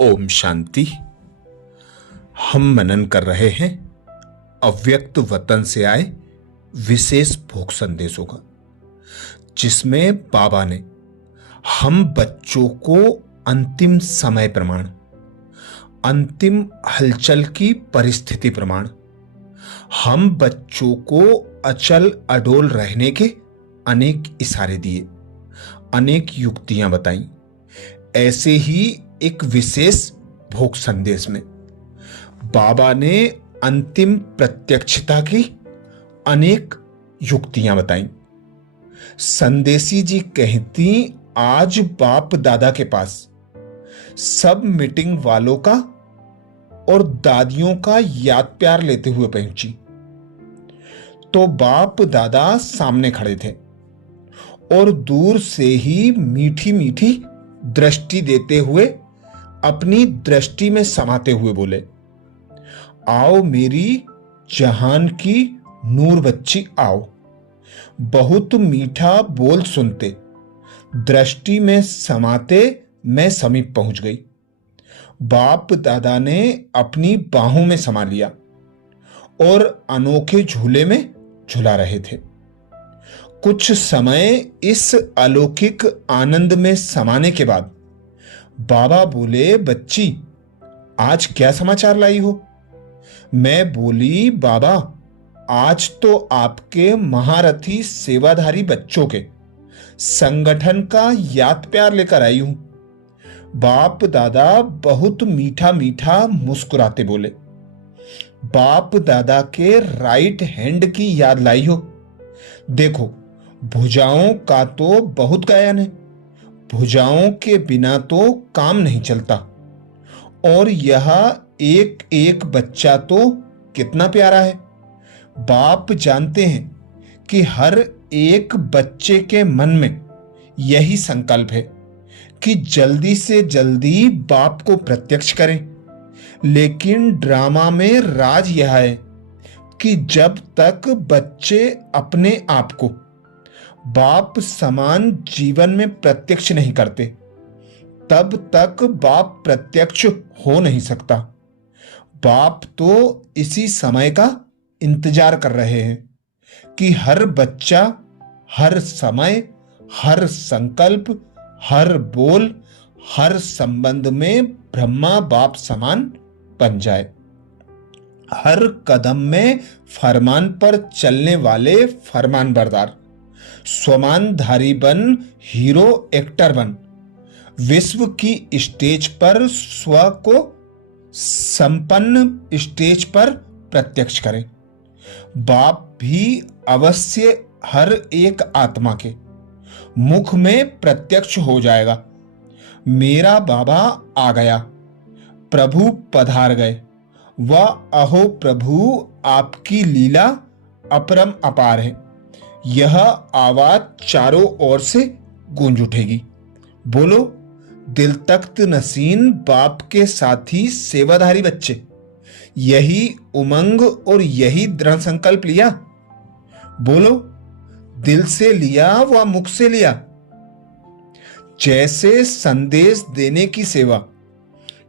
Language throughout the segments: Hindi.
ओम शांति। हम मनन कर रहे हैं अव्यक्त वतन से आए विशेष भोग संदेशों का, जिसमें बाबा ने हम बच्चों को अंतिम समय प्रमाण, अंतिम हलचल की परिस्थिति प्रमाण, हम बच्चों को अचल अडोल रहने के अनेक इशारे दिए, अनेक युक्तियां बताई। ऐसे ही एक विशेष भोग संदेश में बाबा ने अंतिम प्रत्यक्षता की अनेक युक्तियां बताई। संदेशी जी कहती, आज बाप दादा के पास सब मीटिंग वालों का और दादियों का याद प्यार लेते हुए पहुंची तो बाप दादा सामने खड़े थे और दूर से ही मीठी मीठी दृष्टि देते हुए अपनी दृष्टि में समाते हुए बोले, आओ मेरी जहान की नूर बच्ची आओ। बहुत मीठा बोल सुनते दृष्टि में समाते मैं समीप पहुंच गई। बाप दादा ने अपनी बाहों में समा लिया और अनोखे झूले में झुला रहे थे। कुछ समय इस अलौकिक आनंद में समाने के बाद बाबा बोले, बच्ची आज क्या समाचार लाई हो? मैं बोली, बाबा आज तो आपके महारथी सेवाधारी बच्चों के संगठन का याद प्यार लेकर आई हूं। बाप दादा बहुत मीठा मीठा मुस्कुराते बोले, बाप दादा के राइट हैंड की याद लाई हो? देखो भुजाओं का तो बहुत गायन है, भुजाओं के बिना तो काम नहीं चलता। और यह एक एक बच्चा तो कितना प्यारा है। बाप जानते हैं कि हर एक बच्चे के मन में यही संकल्प है कि जल्दी से जल्दी बाप को प्रत्यक्ष करें। लेकिन ड्रामा में राज यह है कि जब तक बच्चे अपने आप को बाप समान जीवन में प्रत्यक्ष नहीं करते, तब तक बाप प्रत्यक्ष हो नहीं सकता। बाप तो इसी समय का इंतजार कर रहे हैं कि हर बच्चा हर समय, हर संकल्प, हर बोल, हर संबंध में ब्रह्मा बाप समान बन जाए। हर कदम में फरमान पर चलने वाले फरमान बरदार, स्वमानधारी बन, हीरो एक्टर बन, विश्व की स्टेज पर स्व को संपन्न स्टेज पर प्रत्यक्ष करें। बाप भी अवश्य हर एक आत्मा के मुख में प्रत्यक्ष हो जाएगा, मेरा बाबा आ गया, प्रभु पधार गए, वह अहो प्रभु आपकी लीला अपरम अपार है। यह आवाज चारों ओर से गूंज उठेगी। बोलो दिल तख्त नसीन बाप के साथी सेवाधारी बच्चे, यही उमंग और यही दृढ़ संकल्प लिया। बोलो दिल से लिया व मुख से लिया। जैसे संदेश देने की सेवा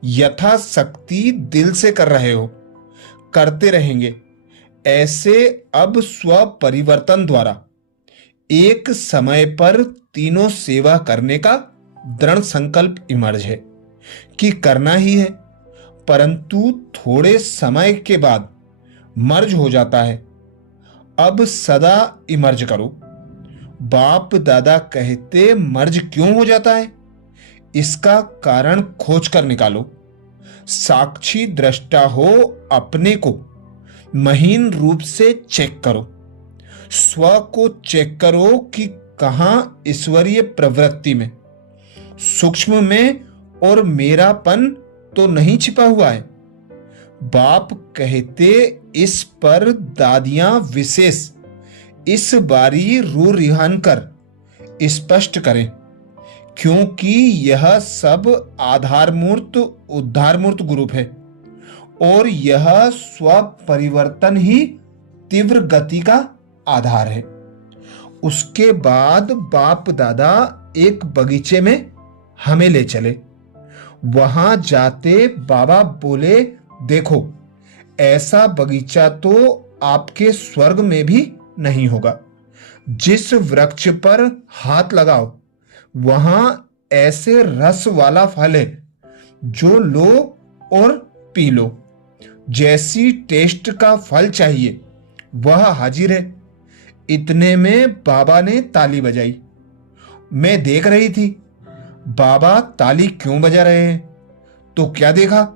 यथाशक्ति दिल से कर रहे हो, करते रहेंगे। ऐसे अब स्व परिवर्तन द्वारा एक समय पर तीनों सेवा करने का दृढ़ संकल्प इमर्ज है कि करना ही है, परंतु थोड़े समय के बाद मर्ज हो जाता है। अब सदा इमर्ज करो। बाप दादा कहते मर्ज क्यों हो जाता है, इसका कारण खोज कर निकालो। साक्षी दृष्टा हो, अपने को महीन रूप से चेक करो। स्व को चेक करो कि कहां ईश्वरीय प्रवृत्ति में, सूक्ष्म में और मेरापन तो नहीं छिपा हुआ है। बाप कहते इस पर दादियां विशेष इस बारी रू रिहान कर स्पष्ट करें, क्योंकि यह सब आधार मूर्त उद्धार मूर्त ग्रुप है और यह स्व परिवर्तन ही तीव्र गति का आधार है। उसके बाद बाप दादा एक बगीचे में हमें ले चले। वहां जाते बाबा बोले, देखो ऐसा बगीचा तो आपके स्वर्ग में भी नहीं होगा। जिस वृक्ष पर हाथ लगाओ वहां ऐसे रस वाला फल है, जो लो और पी लो। जैसी टेस्ट का फल चाहिए वह हाजिर है। इतने में बाबा ने ताली बजाई। मैं देख रही थी बाबा ताली क्यों बजा रहे हैं, तो क्या देखा,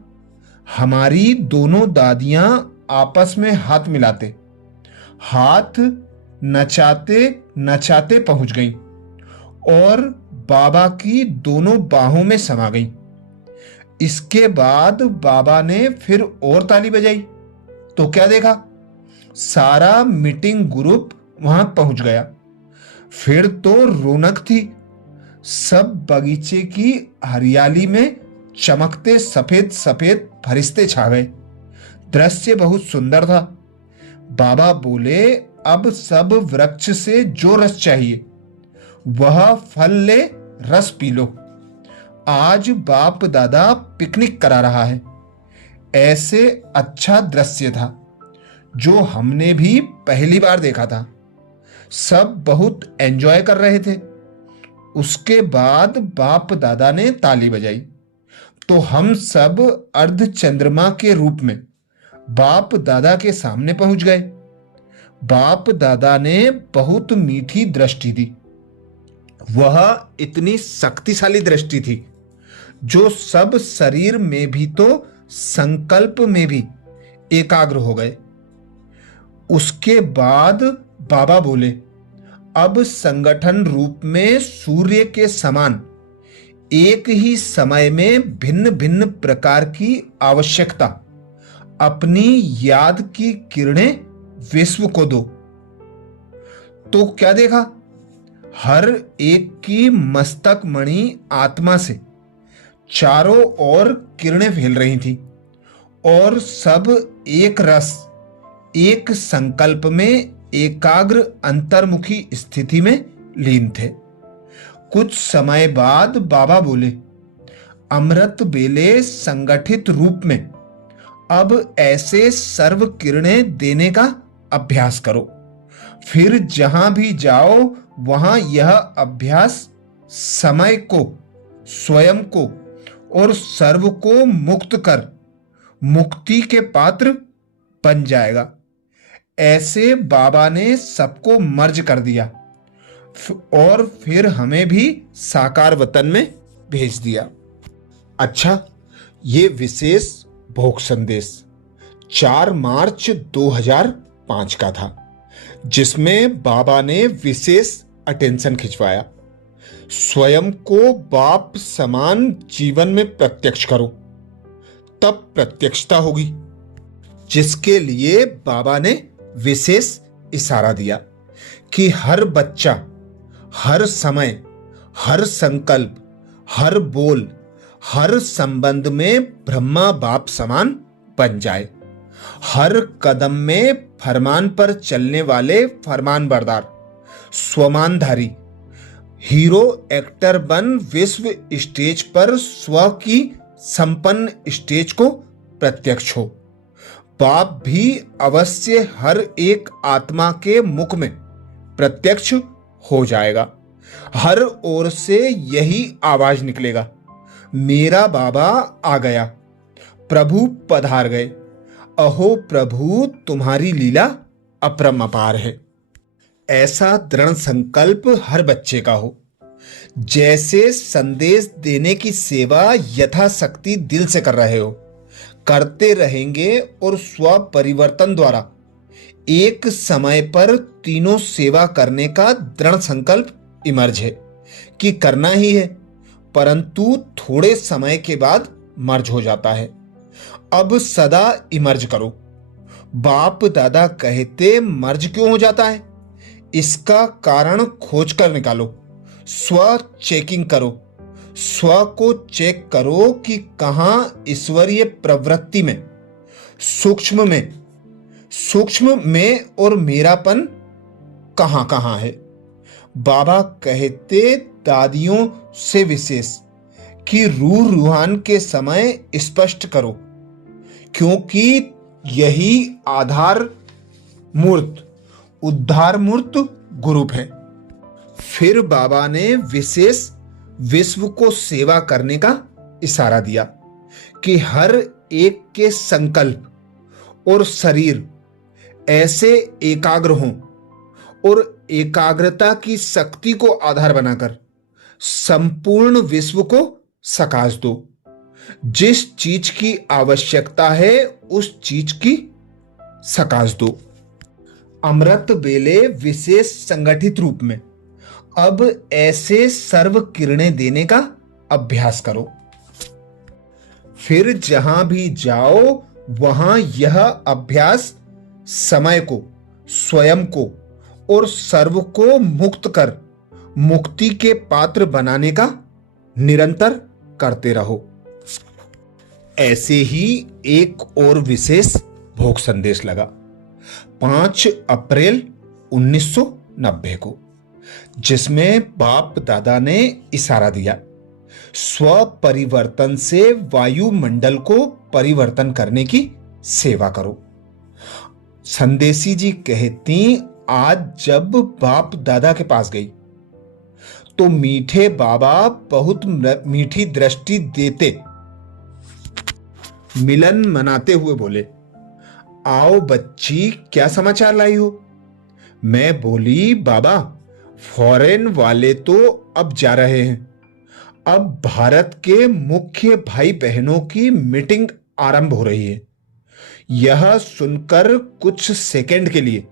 हमारी दोनों दादियां आपस में हाथ मिलाते, हाथ नचाते नचाते पहुंच गईं और बाबा की दोनों बाहों में समा गईं। इसके बाद बाबा ने फिर और ताली बजाई, तो क्या देखा, सारा मीटिंग ग्रुप वहां पहुंच गया। फिर तो रौनक थी। सब बगीचे की हरियाली में चमकते सफेद सफेद फरिश्ते छा गए। दृश्य बहुत सुंदर था। बाबा बोले, अब सब वृक्ष से जो रस चाहिए वह फल ले, रस पी लो। आज बाप दादा पिकनिक करा रहा है। ऐसे अच्छा दृश्य था जो हमने भी पहली बार देखा था। सब बहुत एंजॉय कर रहे थे। उसके बाद बाप दादा ने ताली बजाई तो हम सब अर्ध चंद्रमा के रूप में बाप दादा के सामने पहुंच गए। बाप दादा ने बहुत मीठी दृष्टि दी। वह इतनी शक्तिशाली दृष्टि थी जो सब शरीर में भी तो संकल्प में भी एकाग्र हो गए। उसके बाद बाबा बोले, अब संगठन रूप में सूर्य के समान एक ही समय में भिन्न भिन्न प्रकार की आवश्यकता अपनी याद की किरणें विश्व को दो। तो क्या देखा, हर एक की मस्तक मणि आत्मा से चारों ओर किरणें फैल रही थी और सब एक रस, एक संकल्प में एकाग्र अंतर्मुखी स्थिति में लीन थे। कुछ समय बाद बाबा बोले, अमृत बेले संगठित रूप में अब ऐसे सर्व किरणें देने का अभ्यास करो। फिर जहां भी जाओ वहां यह अभ्यास समय को, स्वयं को और सर्व को मुक्त कर मुक्ति के पात्र बन जाएगा। ऐसे बाबा ने सबको मर्ज कर दिया और फिर हमें भी साकार वतन में भेज दिया। अच्छा, ये विशेष भोग संदेश 4 मार्च 2005 का था, जिसमें बाबा ने विशेष अटेंशन खिंचवाया। स्वयं को बाप समान जीवन में प्रत्यक्ष करो, तब प्रत्यक्षता होगी। जिसके लिए बाबा ने विशेष इशारा दिया कि हर बच्चा, हर समय, हर संकल्प, हर बोल, हर संबंध में ब्रह्मा बाप समान बन जाए। हर कदम में फरमान पर चलने वाले फरमान बरदार, स्वमानधारी हीरो एक्टर बन विश्व स्टेज पर स्व की संपन्न स्टेज को प्रत्यक्ष हो। बाप भी अवश्य हर एक आत्मा के मुख में प्रत्यक्ष हो जाएगा। हर ओर से यही आवाज निकलेगा, मेरा बाबा आ गया, प्रभु पधार गए। अहो प्रभु, तुम्हारी लीला अपरंपार है। ऐसा दृढ़ संकल्प हर बच्चे का हो। जैसे संदेश देने की सेवा यथाशक्ति दिल से कर रहे हो, करते रहेंगे और स्व परिवर्तन द्वारा एक समय पर तीनों सेवा करने का दृढ़ संकल्प इमर्ज है कि करना ही है, परंतु थोड़े समय के बाद मर्ज हो जाता है। अब सदा इमर्ज करो। बाप दादा कहते मर्ज क्यों हो जाता है, इसका कारण खोज कर निकालो। स्व चेकिंग करो, स्व को चेक करो कि कहां ईश्वरीय प्रवृत्ति में, सूक्ष्म में और मेरापन कहां कहां है। बाबा कहते दादियों से विशेष कि रूह रूहान के समय स्पष्ट करो, क्योंकि यही आधार मूर्त उद्धार मूर्त ग्रुप है। फिर बाबा ने विशेष विश्व को सेवा करने का इशारा दिया कि हर एक के संकल्प और शरीर ऐसे एकाग्र हों और एकाग्रता की शक्ति को आधार बनाकर संपूर्ण विश्व को सकाश दो। जिस चीज की आवश्यकता है उस चीज की सकाश दो। अमृत बेले विशेष संगठित रूप में अब ऐसे सर्व किरणें देने का अभ्यास करो। फिर जहां भी जाओ वहां यह अभ्यास समय को, स्वयं को और सर्व को मुक्त कर मुक्ति के पात्र बनाने का निरंतर करते रहो। ऐसे ही एक और विशेष भोग संदेश लगा 5 अप्रैल 1990 को, जिसमें बाप दादा ने इशारा दिया, स्व परिवर्तन से वायुमंडल को परिवर्तन करने की सेवा करो। संदेशी जी कहती, आज जब बाप दादा के पास गई तो मीठे बाबा बहुत मीठी दृष्टि देते मिलन मनाते हुए बोले, आओ बच्ची, क्या समाचार लाई हो? मैं बोली, बाबा फॉरेन वाले तो अब जा रहे हैं। अब भारत के मुख्य भाई बहनों की मीटिंग आरंभ हो रही है। यह सुनकर कुछ सेकंड के लिए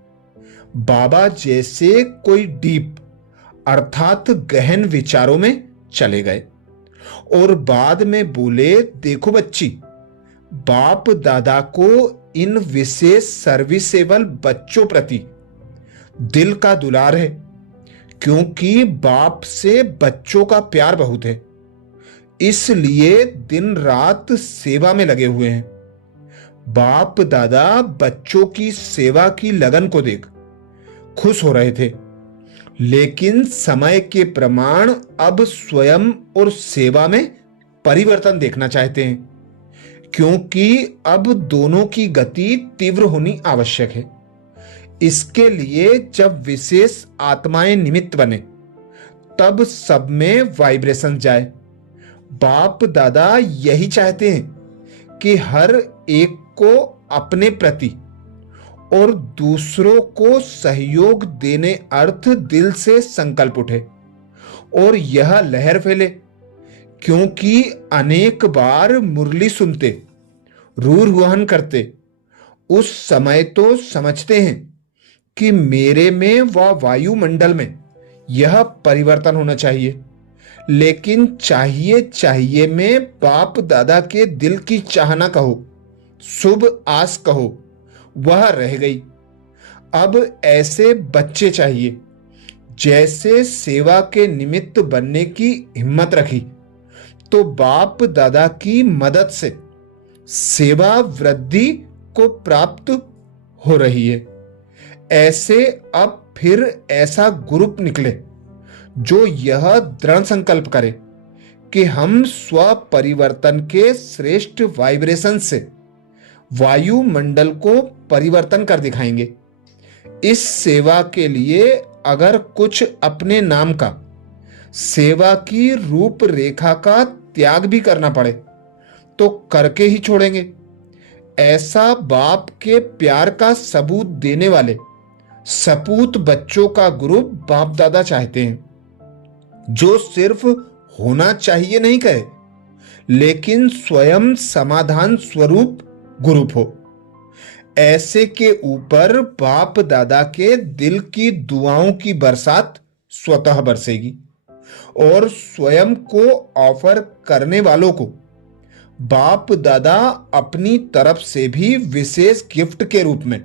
बाबा जैसे कोई डीप अर्थात गहन विचारों में चले गए और बाद में बोले, देखो बच्ची, बाप दादा को इन विशेष सर्विसेबल बच्चों प्रति दिल का दुलार है, क्योंकि बाप से बच्चों का प्यार बहुत है, इसलिए दिन रात सेवा में लगे हुए हैं। बाप दादा बच्चों की सेवा की लगन को देख खुश हो रहे थे, लेकिन समय के प्रमाण अब स्वयं और सेवा में परिवर्तन देखना चाहते हैं, क्योंकि अब दोनों की गति तीव्र होनी आवश्यक है। इसके लिए जब विशेष आत्माएं निमित्त बने तब सब में वाइब्रेशन जाए। बाप दादा यही चाहते हैं कि हर एक को अपने प्रति और दूसरों को सहयोग देने अर्थ दिल से संकल्प उठे और यह लहर फैले, क्योंकि अनेक बार मुरली सुनते, रूर वहन करते, उस समय तो समझते हैं कि मेरे में व वायुमंडल में यह परिवर्तन होना चाहिए, लेकिन चाहिए में बाप दादा के दिल की चाहना कहो, शुभ आस कहो, वह रह गई। अब ऐसे बच्चे चाहिए जैसे सेवा के निमित्त बनने की हिम्मत रखी तो बाप दादा की मदद से सेवा वृद्धि को प्राप्त हो रही है। ऐसे अब फिर ऐसा ग्रुप निकले जो यह दृढ़ संकल्प करे कि हम स्व परिवर्तन के श्रेष्ठ वाइब्रेशन से वायुमंडल को परिवर्तन कर दिखाएंगे। इस सेवा के लिए अगर कुछ अपने नाम का, सेवा की रूपरेखा का त्याग भी करना पड़े तो करके ही छोड़ेंगे। ऐसा बाप के प्यार का सबूत देने वाले सपूत बच्चों का ग्रुप बाप दादा चाहते हैं, जो सिर्फ होना चाहिए नहीं कहे, लेकिन स्वयं समाधान स्वरूप ग्रुप हो। ऐसे के ऊपर बाप दादा के दिल की दुआओं की बरसात स्वतः बरसेगी और स्वयं को ऑफर करने वालों को बाप दादा अपनी तरफ से भी विशेष गिफ्ट के रूप में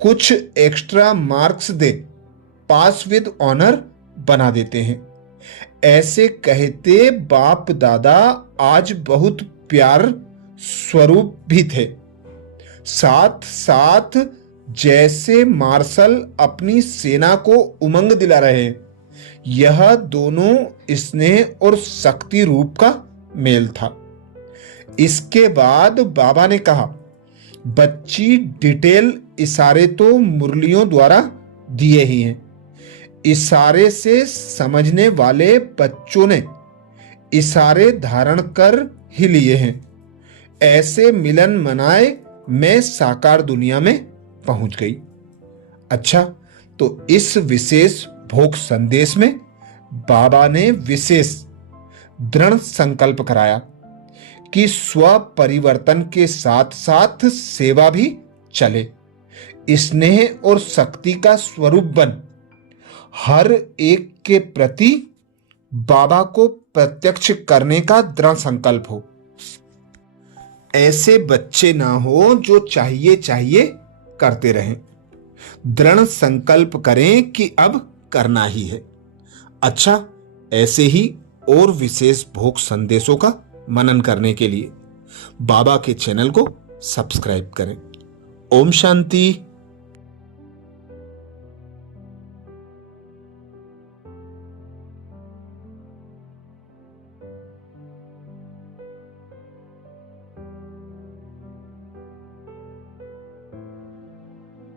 कुछ एक्स्ट्रा मार्क्स दे पास विद ऑनर बना देते हैं। ऐसे कहते बाप दादा आज बहुत प्यार स्वरूप भी थे, साथ साथ जैसे मार्शल अपनी सेना को उमंग दिला रहे हैं। यह दोनों स्नेह और शक्ति रूप का मेल था। इसके बाद बाबा ने कहा, बच्ची डिटेल इशारे तो मुरलियों द्वारा दिए ही हैं। इशारे से समझने वाले बच्चों ने इशारे धारण कर ही लिए हैं। ऐसे मिलन मनाए मैं साकार दुनिया में पहुंच गई। अच्छा, तो इस विशेष भोग संदेश में बाबा ने विशेष दृढ़ संकल्प कराया कि स्व परिवर्तन के साथ साथ सेवा भी चले। स्नेह और शक्ति का स्वरूप बन हर एक के प्रति बाबा को प्रत्यक्ष करने का दृढ़ संकल्प हो। ऐसे बच्चे ना हो जो चाहिए चाहिए करते रहें। दृढ़ संकल्प करें कि अब करना ही है। अच्छा, ऐसे ही और विशेष भोग संदेशों का मनन करने के लिए बाबा के चैनल को सब्सक्राइब करें। ओम शांति।